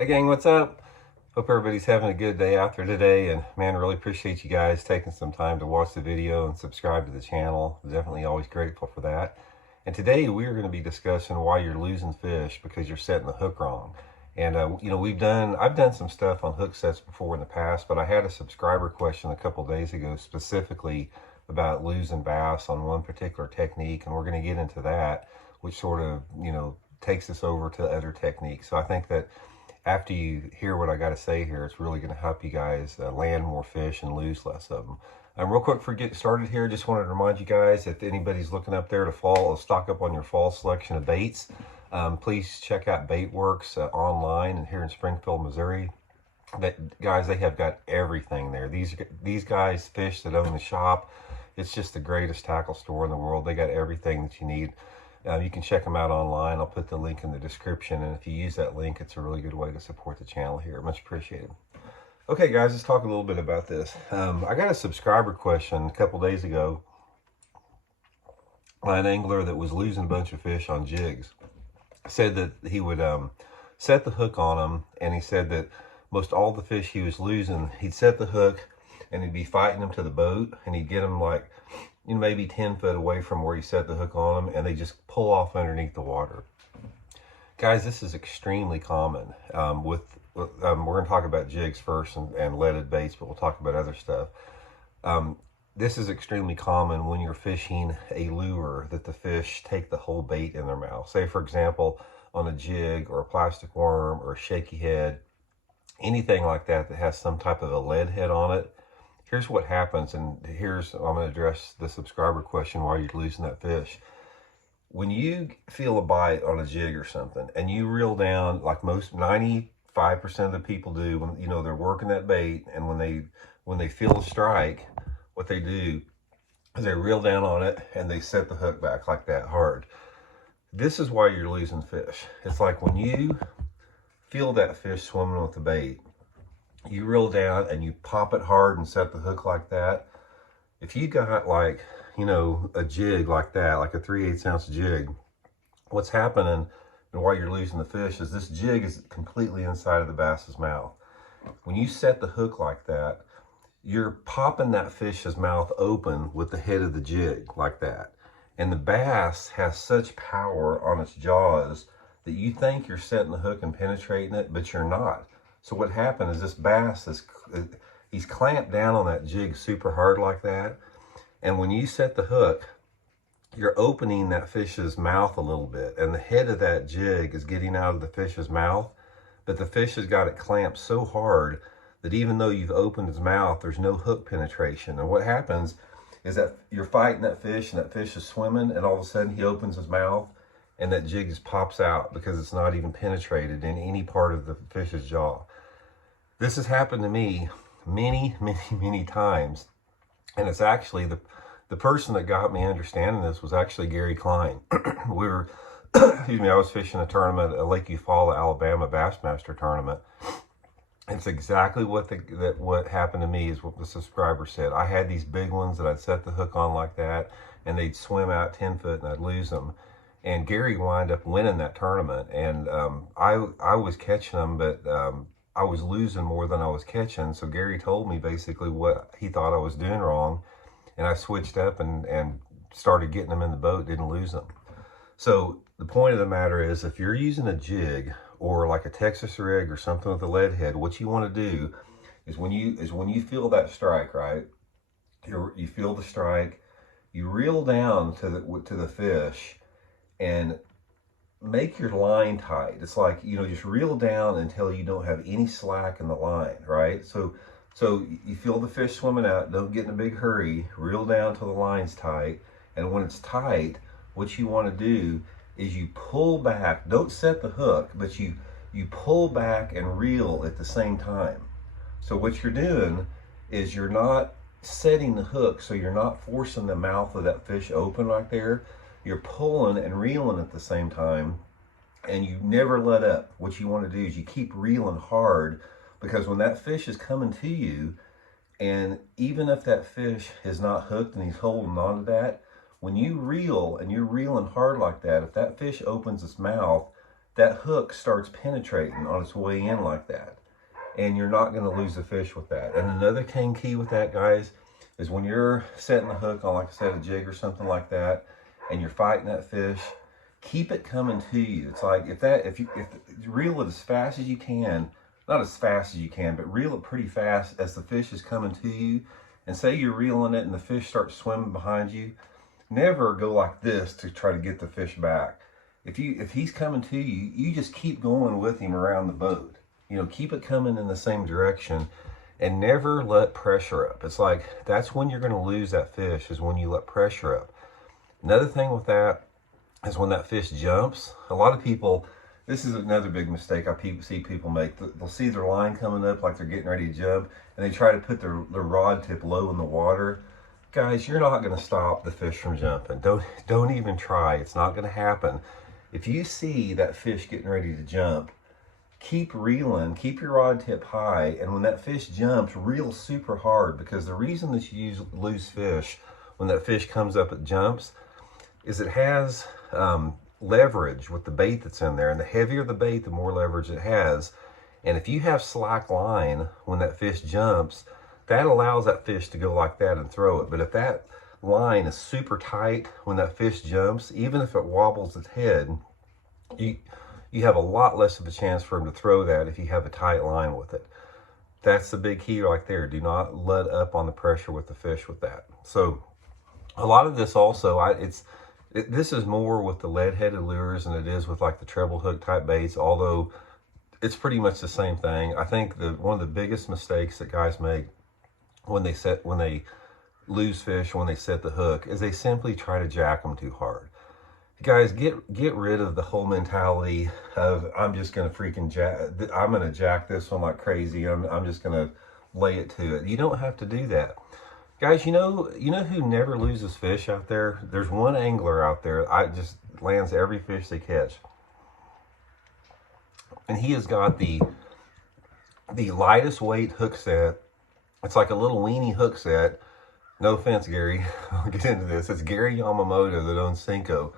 Hey gang, what's up? Hope everybody's having a good day out there today, and man, really appreciate you guys taking some time to watch the video and subscribe to the channel. Definitely always grateful for that. And today we're going to be discussing why you're losing fish because you're setting the hook wrong. And I've done some stuff on hook sets before in the past, but I had a subscriber question a couple days ago specifically about losing bass on one particular technique, and we're going to get into that, which sort of takes us over to other techniques. So I think that after you hear what I got to say here, it's really going to help you guys land more fish and lose less of them. Real quick, before we get started here, just wanted to remind you guys, if anybody's looking up there to stock up on your fall selection of baits, please check out Baitworks online and here in Springfield, Missouri. Guys, they have got everything there. These guys fish that own the shop. It's just the greatest tackle store in the world. They got everything that you need. You can check them out online. I'll put the link in the description, and if you use that link, it's a really good way to support the channel here. Much appreciated. Okay, guys, let's talk a little bit about this. I got a subscriber question a couple days ago by an angler that was losing a bunch of fish on jigs. Said that he would set the hook on them, and he said that most all the fish he was losing, he'd set the hook, and he'd be fighting them to the boat, and he'd get them like maybe 10 foot away from where he set the hook on them, and they just pull off underneath the water. Guys, this is extremely common. We're going to talk about jigs first and leaded baits, but we'll talk about other stuff. This is extremely common when you're fishing a lure that the fish take the whole bait in their mouth. Say, for example, on a jig or a plastic worm or a shaky head, anything like that that has some type of a lead head on it. Here's what happens, and I'm going to address the subscriber question why you're losing that fish. When you feel a bite on a jig or something, and you reel down, like most 95% of the people do, when they're working that bait, and when they feel a strike, what they do is they reel down on it and they set the hook back like that hard. This is why you're losing fish. It's like when you feel that fish swimming with the bait, you reel down and you pop it hard and set the hook like that. If you got like, a jig like that, like a 3/8 ounce jig, what's happening and why you're losing the fish is this jig is completely inside of the bass's mouth. When you set the hook like that, you're popping that fish's mouth open with the head of the jig like that. And the bass has such power on its jaws that you think you're setting the hook and penetrating it, but you're not. So what happened is this bass, he's clamped down on that jig super hard like that. And when you set the hook, you're opening that fish's mouth a little bit. And the head of that jig is getting out of the fish's mouth. But the fish has got it clamped so hard that even though you've opened his mouth, there's no hook penetration. And what happens is that you're fighting that fish and that fish is swimming, and all of a sudden he opens his mouth and that jig just pops out because it's not even penetrated in any part of the fish's jaw. This has happened to me many, many, many times. And it's actually the person that got me understanding this was actually Gary Klein. I was fishing a tournament at Lake Eufaula, Alabama Bassmaster tournament. It's exactly what happened to me is what the subscriber said. I had these big ones that I'd set the hook on like that, and they'd swim out 10 foot and I'd lose them. And Gary wound up winning that tournament. And I was catching them, but I was losing more than I was catching. So Gary told me basically what he thought I was doing wrong. And I switched up and started getting them in the boat, didn't lose them. So the point of the matter is, if you're using a jig or like a Texas rig or something with a lead head, what you want to do is when you feel that strike, right? You feel the strike, you reel down to the fish and make your line tight. It's like, just reel down until you don't have any slack in the line, right? So you feel the fish swimming out, don't get in a big hurry, reel down till the line's tight. And when it's tight, what you want to do is you pull back, don't set the hook, but you pull back and reel at the same time. So what you're doing is you're not setting the hook, so you're not forcing the mouth of that fish open right there. You're pulling and reeling at the same time, and you never let up. What you want to do is you keep reeling hard, because when that fish is coming to you, and even if that fish is not hooked and he's holding on to that, when you reel and you're reeling hard like that, if that fish opens its mouth, that hook starts penetrating on its way in like that. And you're not going to lose the fish with that. And another key with that, guys, is when you're setting the hook on, like I said, a jig or something like that, and you're fighting that fish, keep it coming to you. It's like if you reel it as fast as you can, not as fast as you can, but reel it pretty fast as the fish is coming to you. And say you're reeling it and the fish starts swimming behind you, never go like this to try to get the fish back. If he's coming to you, you just keep going with him around the boat. You know, keep it coming in the same direction and never let pressure up. It's like, that's when you're going to lose that fish, is when you let pressure up. Another thing with that is when that fish jumps. A lot of people, this is another big mistake I see people make. They'll see their line coming up like they're getting ready to jump, and they try to put their rod tip low in the water. Guys, you're not going to stop the fish from jumping. Don't even try. It's not going to happen. If you see that fish getting ready to jump, keep reeling, keep your rod tip high, and when that fish jumps, reel super hard, because the reason that you lose fish when that fish comes up and jumps is it has leverage with the bait that's in there, and the heavier the bait, the more leverage it has. And if you have slack line when that fish jumps, that allows that fish to go like that and throw it. But if that line is super tight when that fish jumps, even if it wobbles its head, you have a lot less of a chance for him to throw that if you have a tight line with it. That's the big key right there. Do not let up on the pressure with the fish with that. So a lot of this also, this is more with the lead-headed lures than it is with like the treble hook type baits, although it's pretty much the same thing. I think one of the biggest mistakes that guys make when they lose fish, when they set the hook, is they simply try to jack them too hard. Guys, get rid of the whole mentality of, I'm just gonna freaking I'm gonna jack this one like crazy. I'm just gonna lay it to it. You don't have to do that. Guys, you know who never loses fish out there? There's one angler out there, I just lands every fish they catch. And he has got the lightest weight hook set. It's like a little weenie hook set. No offense, Gary. I'll get into this. It's Gary Yamamoto that owns Cinco.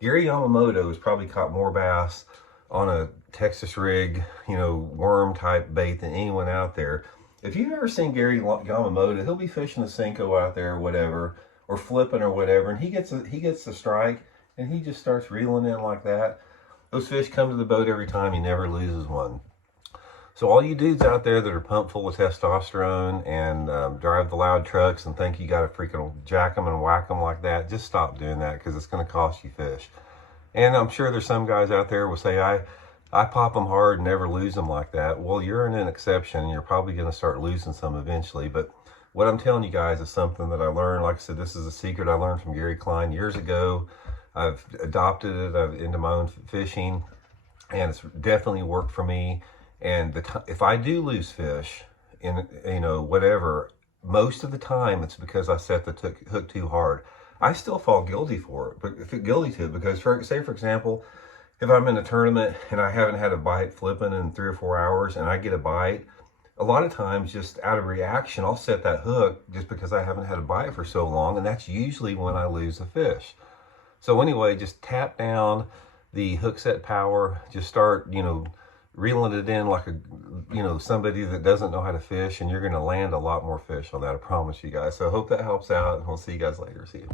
Gary Yamamoto has probably caught more bass on a Texas rig, worm type bait than anyone out there. If you've ever seen Gary Yamamoto, he'll be fishing a Cinco out there or whatever, or flipping or whatever, and he gets the strike, and he just starts reeling in like that. Those fish come to the boat every time. He never loses one. So all you dudes out there that are pumped full of testosterone and drive the loud trucks and think you got to freaking jack them and whack them like that, just stop doing that, because it's going to cost you fish. And I'm sure there's some guys out there will say, I pop them hard and never lose them like that. Well, you're in an exception, and you're probably going to start losing some eventually. But what I'm telling you guys is something that I learned. Like I said, this is a secret I learned from Gary Klein years ago. I've adopted it. I'm into my own fishing, and it's definitely worked for me. And if I do lose fish in, whatever, most of the time it's because I set the hook too hard. I still fall guilty for it, but guilty to it, because for example, if I'm in a tournament and I haven't had a bite flipping in 3 or 4 hours and I get a bite, a lot of times just out of reaction, I'll set that hook just because I haven't had a bite for so long. And that's usually when I lose a fish. So anyway, just tap down the hook set power, just start, reeling it in like somebody that doesn't know how to fish, and you're going to land a lot more fish on that. I promise you guys. So I hope that helps out, and we'll see you guys later. See you.